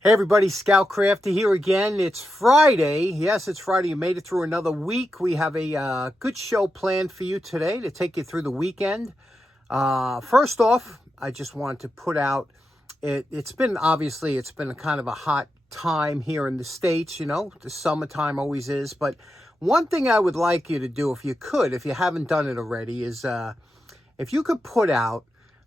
Hey everybody, Scout Crafty here again. It's Friday. Yes, it's Friday. You made it through another week. We have a good show planned for you today to take you through the weekend. First off, I just wanted to put out, it's been a kind of a hot time here in the States, the summertime always is. But one thing I would like you to do, if you could, if you haven't done it already, is if you could put out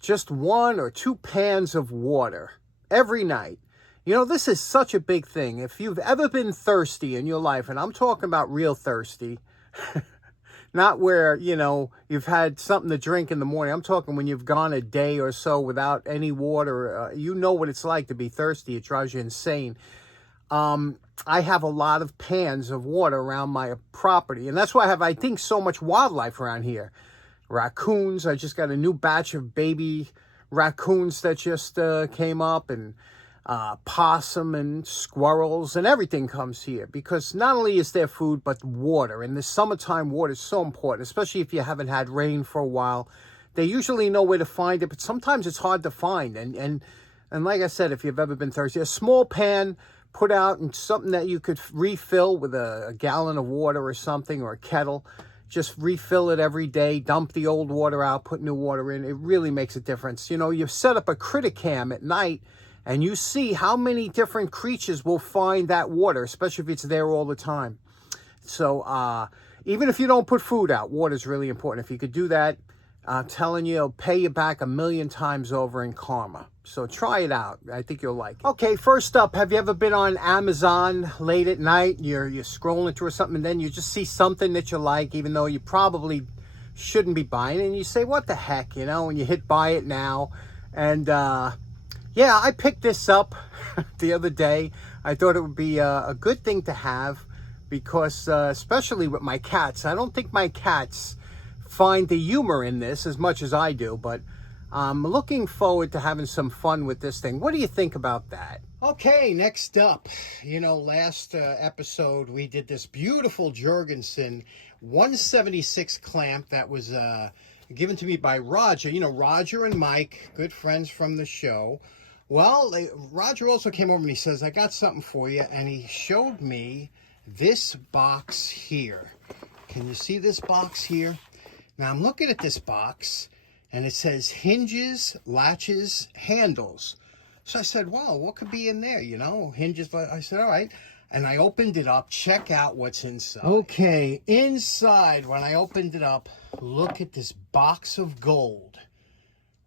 just 1 or 2 pans of water every night. This is such a big thing. If you've ever been thirsty in your life, and I'm talking about real thirsty, not where, you've had something to drink in the morning. I'm talking when you've gone a day or so without any water. You know what it's like to be thirsty. It drives you insane. I have a lot of pans of water around my property, and that's why I think, so much wildlife around here. Raccoons. I just got a new batch of baby raccoons that just came up, and possum and squirrels and everything comes here because not only is there food, but water. In the summertime, water is so important, especially if you haven't had rain for a while. They usually know where to find it, but sometimes it's hard to find. And like I said, if you've ever been thirsty, a small pan put out and something that you could refill with a gallon of water or something, or a kettle. Just refill it every day, dump the old water out, put new water in. It really makes a difference. You set up a critter cam at night, and you see how many different creatures will find that water, especially if it's there all the time. So even if you don't put food out, water is really important. If you could do that, I'm telling you, it'll pay you back 1,000,000 times over in karma. So try it out. I think you'll like it. Okay, first up, have you ever been on Amazon late at night? You're scrolling through something, and then you just see something that you like, even though you probably shouldn't be buying it, and you say, what the heck, and you hit buy it now. And yeah, I picked this up the other day. I thought it would be a good thing to have because, especially with my cats, I don't think my cats find the humor in this as much as I do, but I'm looking forward to having some fun with this thing. What do you think about that? Okay, next up, last episode we did this beautiful Jorgensen 176 clamp that was given to me by Roger. Roger and Mike, good friends from the show. Well, Roger also came over and he says, I got something for you. And he showed me this box here. Can you see this box here? Now, I'm looking at this box, and it says hinges, latches, handles. So I said, well, what could be in there, Hinges. I said, all right. And I opened it up. Check out what's inside. Okay, inside, when I opened it up, look at this box of gold.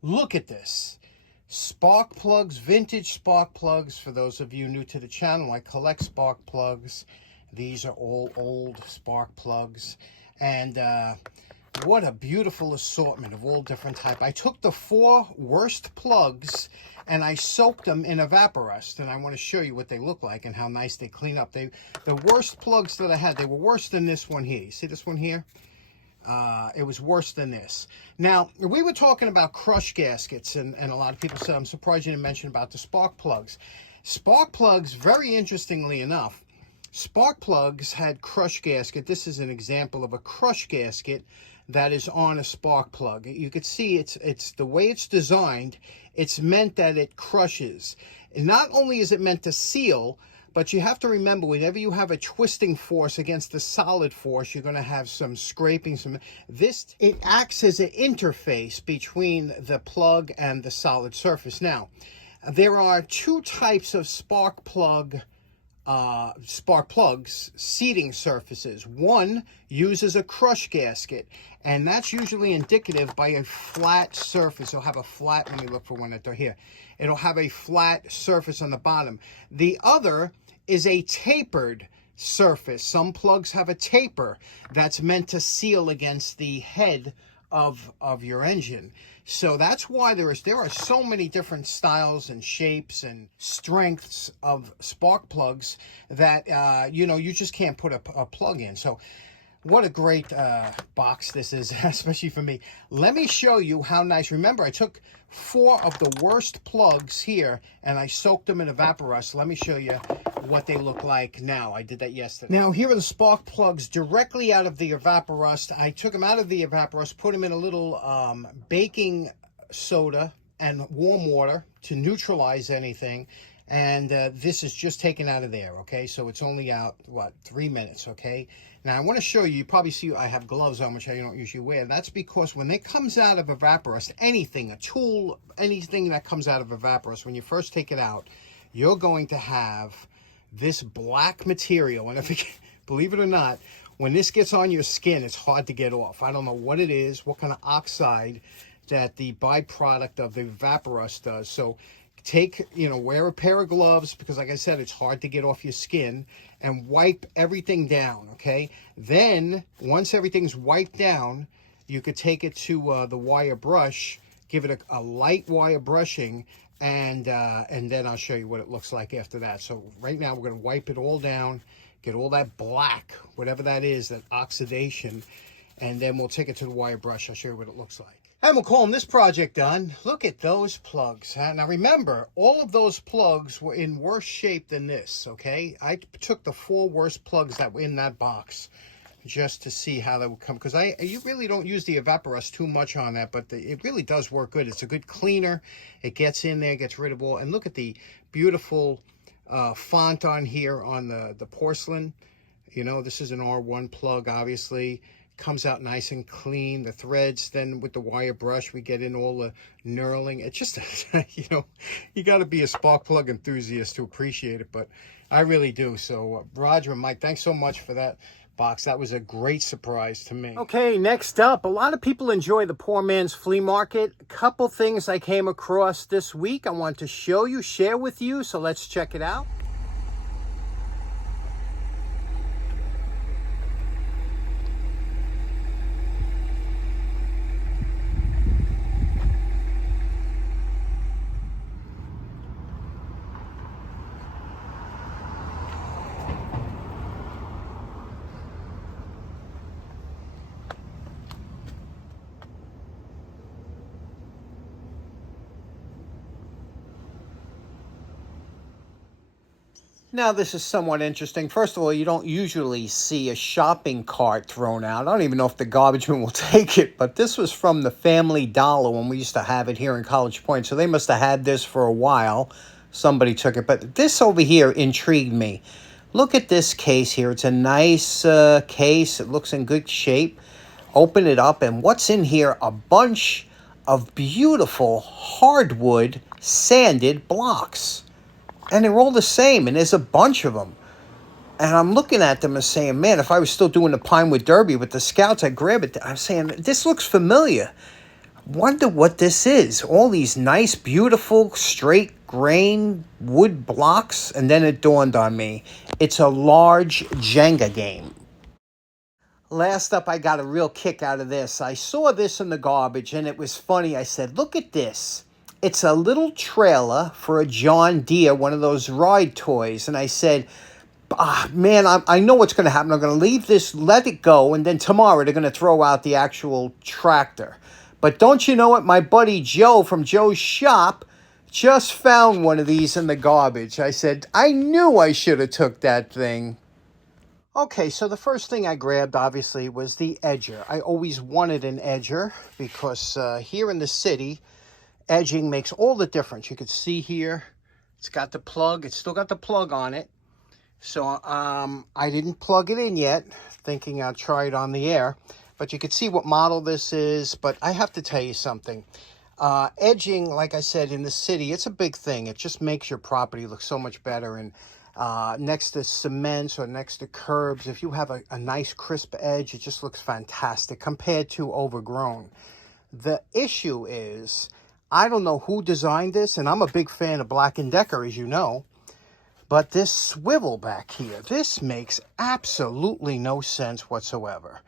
Look at this. Spark plugs, vintage spark plugs. For those of you new to the channel, I collect spark plugs. These are all old spark plugs. And what a beautiful assortment of all different type. I took the 4 worst plugs and I soaked them in Evaporust. And I want to show you what they look like and how nice they clean up. The worst plugs that I had, they were worse than this one here. You see this one here? It was worse than this. Now, we were talking about crush gaskets, and a lot of people said, I'm surprised you didn't mention about the spark plugs. Spark plugs, very interestingly enough, spark plugs had crush gasket. This is an example of a crush gasket that is on a spark plug. You could see it's the way it's designed, it's meant that it crushes. And not only is it meant to seal, but you have to remember, whenever you have a twisting force against the solid force, you're going to have some scraping. It acts as an interface between the plug and the solid surface. Now, there are 2 types of spark plugs seating surfaces. One uses a crush gasket, and that's usually indicative by a flat surface. It'll have a flat, let me look for one that they're here. It'll have a flat surface on the bottom. The other is a tapered surface. Some plugs have a taper that's meant to seal against the head of your engine. So that's why there are so many different styles and shapes and strengths of spark plugs that you just can't put a plug in. So what a great box this is, especially for me. Let me show you how nice. Remember, I took 4 of the worst plugs here and I soaked them in Evaporust. Let me show you what they look like now. I did that yesterday. Now, here are the spark plugs directly out of the Evaporust. I took them out of the Evaporust, put them in a little baking soda and warm water to neutralize anything. And this is just taken out of there, okay? So it's only out, what, 3 minutes, okay? Now I want to show you, you probably see I have gloves on, which I don't usually wear. That's because when it comes out of a Vaporust, anything, a tool, anything that comes out of a Vaporust, when you first take it out, you're going to have this black material. And if it, believe it or not, when this gets on your skin, it's hard to get off. I don't know what it is, what kind of oxide that the byproduct of the Vaporust does. So take, wear a pair of gloves, because like I said, it's hard to get off your skin, and wipe everything down, okay? Then, once everything's wiped down, you could take it to the wire brush, give it a light wire brushing, and then I'll show you what it looks like after that. So right now, we're gonna wipe it all down, get all that black, whatever that is, that oxidation, and then we'll take it to the wire brush. I'll show you what it looks like. And we'll call this project done. Look at those plugs. Huh? Now remember, all of those plugs were in worse shape than this, okay? I took the 4 worst plugs that were in that box just to see how that would come, because you really don't use the Evaporust too much on that, but it really does work good. It's a good cleaner. It gets in there, gets rid of all, and look at the beautiful font on here on the porcelain. This is an R1 plug, obviously. Comes out nice and clean. The threads, then with the wire brush, we get in all the knurling. It's just, you got to be a spark plug enthusiast to appreciate it, but I really do. So Roger and Mike, thanks so much for that box. That was a great surprise to me. Okay, next up, a lot of people enjoy the poor man's flea market. A couple things I came across this week I want to show you, share with you, so let's check it out. Now, this is somewhat interesting. First of all, you don't usually see a shopping cart thrown out. I don't even know if the garbage man will take it, but this was from the Family Dollar when we used to have it here in College Point. So they must have had this for a while. Somebody took it, but this over here intrigued me. Look at this case here. It's a nice case. It looks in good shape. Open it up, and what's in here? A bunch of beautiful hardwood sanded blocks. And they're all the same, and there's a bunch of them. And I'm looking at them and saying, man, if I was still doing the Pinewood Derby with the Scouts, I'd grab it. I'm saying, this looks familiar. Wonder what this is. All these nice, beautiful, straight grain wood blocks. And then it dawned on me, it's a large Jenga game. Last up, I got a real kick out of this. I saw this in the garbage, and it was funny. I said, look at this. It's a little trailer for a John Deere, one of those ride toys. And I said, man, I know what's going to happen. I'm going to leave this, let it go, and then tomorrow they're going to throw out the actual tractor. But don't you know it? My buddy Joe from Joe's shop just found one of these in the garbage. I said, I knew I should have took that thing. Okay, so the first thing I grabbed, obviously, was the edger. I always wanted an edger because here in the city, edging makes all the difference. You can see here, it's got the plug. It's still got the plug on it. So I didn't plug it in yet, thinking I'll try it on the air. But you can see what model this is. But I have to tell you something. Edging, like I said, in the city, it's a big thing. It just makes your property look so much better. And next to cements or next to curbs, if you have a nice crisp edge, it just looks fantastic compared to overgrown. The issue is, I don't know who designed this, and I'm a big fan of Black & Decker, as you know, but this swivel back here, this makes absolutely no sense whatsoever.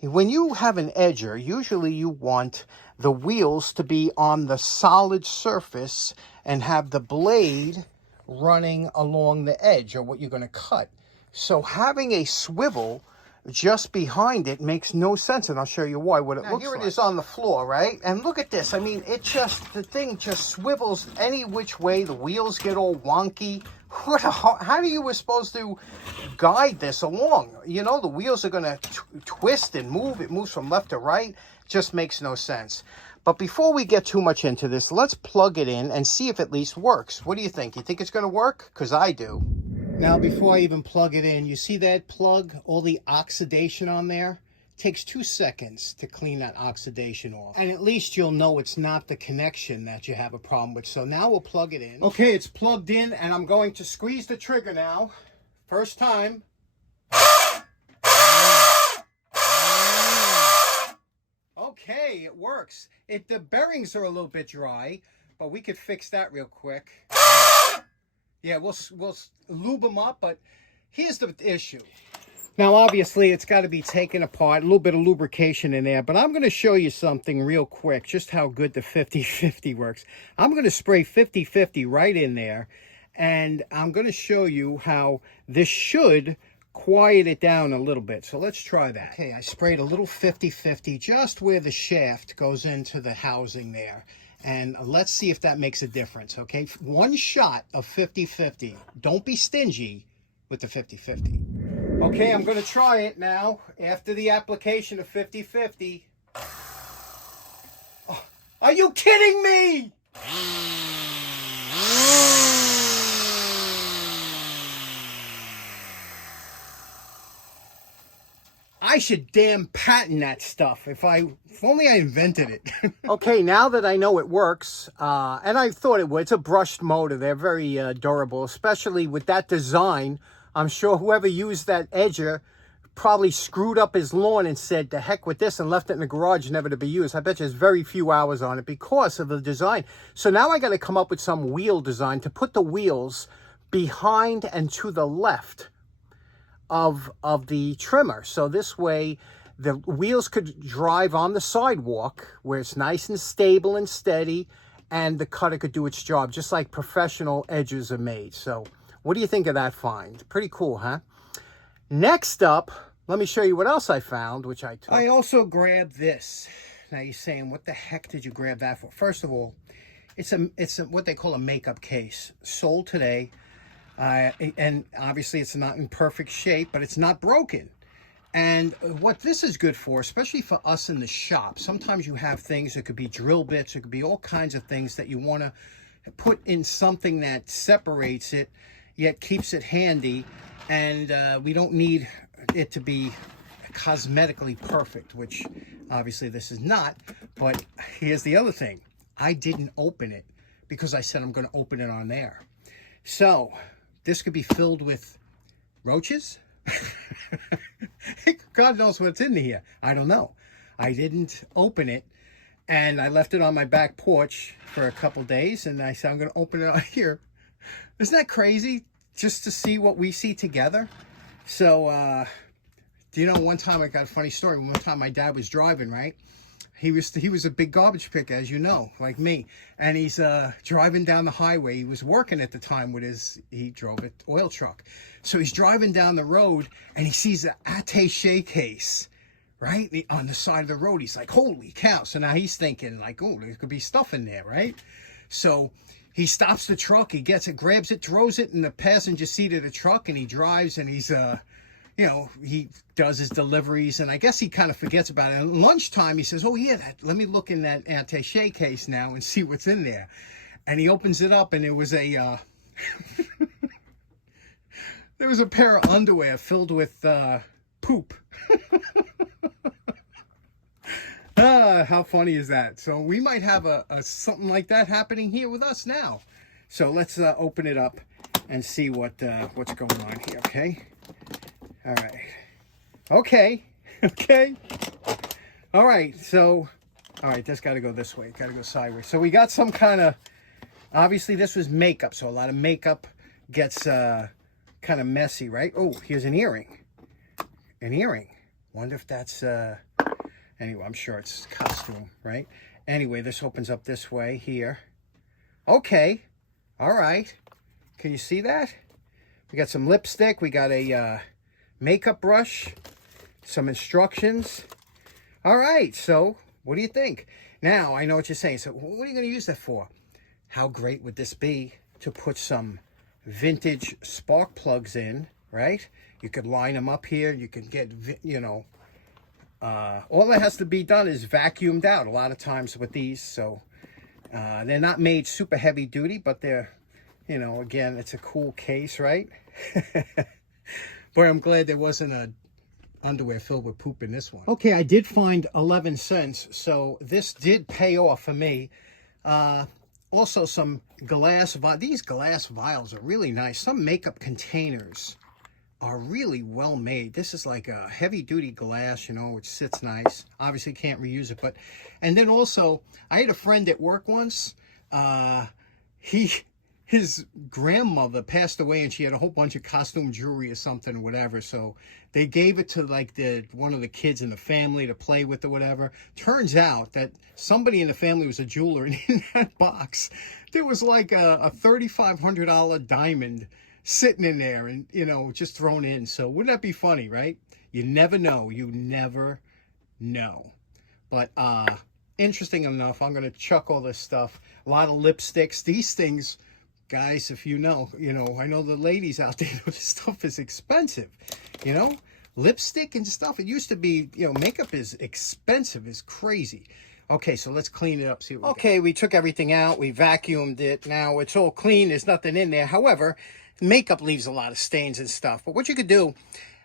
When you have an edger, usually you want the wheels to be on the solid surface and have the blade running along the edge or what you're going to cut. So having a swivel just behind it makes no sense, and I'll show you why, what it looks like. Here it is on the floor, right? And look at this. I mean, the thing just swivels any which way. The wheels get all wonky. How are you supposed to guide this along? The wheels are going to twist and move. It moves from left to right. Just makes no sense. But before we get too much into this, let's plug it in and see if it at least works. What do you think? You think it's going to work? Because I do. Now, before I even plug it in, you see that plug, all the oxidation on there? It takes 2 seconds to clean that oxidation off. And at least you'll know it's not the connection that you have a problem with. So now we'll plug it in. Okay, it's plugged in, and I'm going to squeeze the trigger now. First time. Okay, it works. The bearings are a little bit dry, but we could fix that real quick. Yeah, we'll lube them up, but here's the issue. Now, obviously, it's got to be taken apart, a little bit of lubrication in there, but I'm going to show you something real quick, just how good the 50-50 works. I'm going to spray 50-50 right in there, and I'm going to show you how this should quiet it down a little bit. So let's try that. Okay, I sprayed a little 50-50 just where the shaft goes into the housing there. And let's see if that makes a difference, okay? 1 shot of 50-50. Don't be stingy with the 50-50. Okay, I'm going to try it now after the application of 50-50. Oh, are you kidding me? I should damn patent that stuff if only I invented it. Okay, now that I know it works, and I thought it would, it's a brushed motor. They're very durable, especially with that design. I'm sure whoever used that edger probably screwed up his lawn and said, "The heck with this," and left it in the garage never to be used. I bet you there's very few hours on it because of the design. So now I got to come up with some wheel design to put the wheels behind and to the left of the trimmer, so this way the wheels could drive on the sidewalk where it's nice and stable and steady, and the cutter could do its job just like professional edges are made. So what do you think of that find? Pretty cool, huh? Next up, let me show you what else I found, which I took. I also grabbed this. Now you're saying, what the heck did you grab that for? First of all, it's a what they call a makeup case, sold today. And obviously it's not in perfect shape, but it's not broken. And what this is good for, especially for us in the shop, sometimes you have things, it could be drill bits, it could be all kinds of things that you want to put in something that separates it, yet keeps it handy. And we don't need it to be cosmetically perfect, which obviously this is not. But here's the other thing. I didn't open it because I said I'm going to open it on there. So this could be filled with roaches. God knows what's in here. I don't know. I didn't open it, and I left it on my back porch for a couple days, and I said I'm going to open it out here. Isn't that crazy? Just to see what we see together. So, do you know, one time I got a funny story. One time my dad was driving, right? He was a big garbage picker, as you know, like me. And he's driving down the highway. He was working at the time with he drove an oil truck. So he's driving down the road and he sees an attaché case, right? On the side of the road. He's like, holy cow. So now he's thinking like, oh, there could be stuff in there, right? So he stops the truck, he gets it, grabs it, throws it in the passenger seat of the truck, and he drives, and he's, you know, he does his deliveries, and I guess he kind of forgets about it. At lunchtime, he says, oh, yeah, let me look in that attaché case now and see what's in there. And he opens it up, and it was a, there was a pair of underwear filled with poop. How funny is that? So we might have a something like that happening here with us now. So let's open it up and see what's going on here, okay? All right. Okay. Okay. All right. So, all right, that's got to go this way. Got to go sideways. So we got some kind of, obviously this was makeup. So a lot of makeup gets kind of messy, right? Oh, here's an earring. An earring. Wonder if that's, anyway, I'm sure it's costume, right? Anyway, this opens up this way here. Okay. All right. Can you see that? We got some lipstick. We got a makeup brush. Some instructions. All right. So, what do you think? Now, I know what you're saying. So, what are you going to use that for? How great would this be to put some vintage spark plugs in, right? You could line them up here. You could get, you know, All that has to be done is vacuumed out a lot of times with these. So they're not made super heavy duty, but they're, you know, again, it's a cool case, right? Boy, I'm glad there wasn't a underwear filled with poop in this one. Okay, I did find 11 cents, so this did pay off for me. Also some glass, these glass vials are really nice. Some makeup containers are really well made. This is like a heavy duty glass, you know, which sits nice. Obviously can't reuse it, but, and then also I had a friend at work once, his grandmother passed away and she had a whole bunch of costume jewelry or something or whatever. So they gave it to like one of the kids in the family to play with or whatever. Turns out that somebody in the family was a jeweler, and in that box, there was like a $3,500 diamond sitting in there and, you know, just thrown in. So wouldn't that be funny, right? You never know. You never know. But interesting enough, I'm going to chuck all this stuff. A lot of lipsticks. These things, guys, if you know, I know the ladies out there know this stuff is expensive, you know, lipstick and stuff. It used to be, you know, makeup is expensive, is crazy. Okay, so let's clean it up. See what we took everything out. We vacuumed it. Now it's all clean. There's nothing in there. However, makeup leaves a lot of stains and stuff. But what you could do,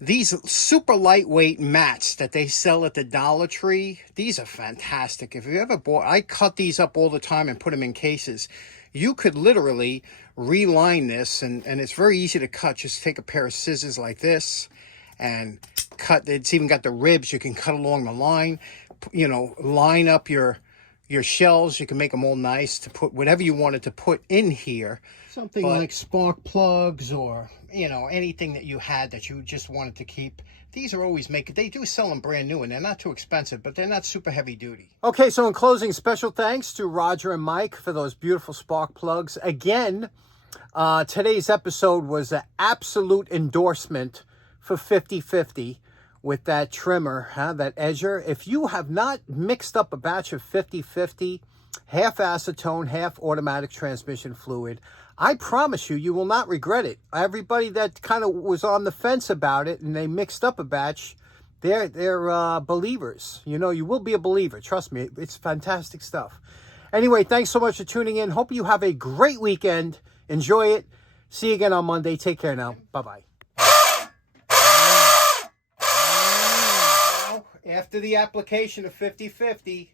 these super lightweight mats that they sell at the Dollar Tree, these are fantastic. If you ever bought, I cut these up all the time and put them in cases. You could literally reline this, and it's very easy to cut. Just take a pair of scissors like this and cut. It's even got the ribs. You can cut along the line, you know, line up your shells. You can make them all nice to put whatever you wanted to put in here. Something like spark plugs or, you know, anything that you had that you just wanted to keep. These are always they do sell them brand new, and they're not too expensive, but they're not super heavy duty. Okay, so in closing, special thanks to Roger and Mike for those beautiful spark plugs. Again, today's episode was an absolute endorsement for 50/50 with that trimmer, that edger. If you have not mixed up a batch of 50/50, half acetone, half automatic transmission fluid, I promise you, you will not regret it. Everybody that kind of was on the fence about it and they mixed up a batch, they're believers. You know, you will be a believer. Trust me, it's fantastic stuff. Anyway, thanks so much for tuning in. Hope you have a great weekend. Enjoy it. See you again on Monday. Take care now. Bye-bye. After the application of 50/50,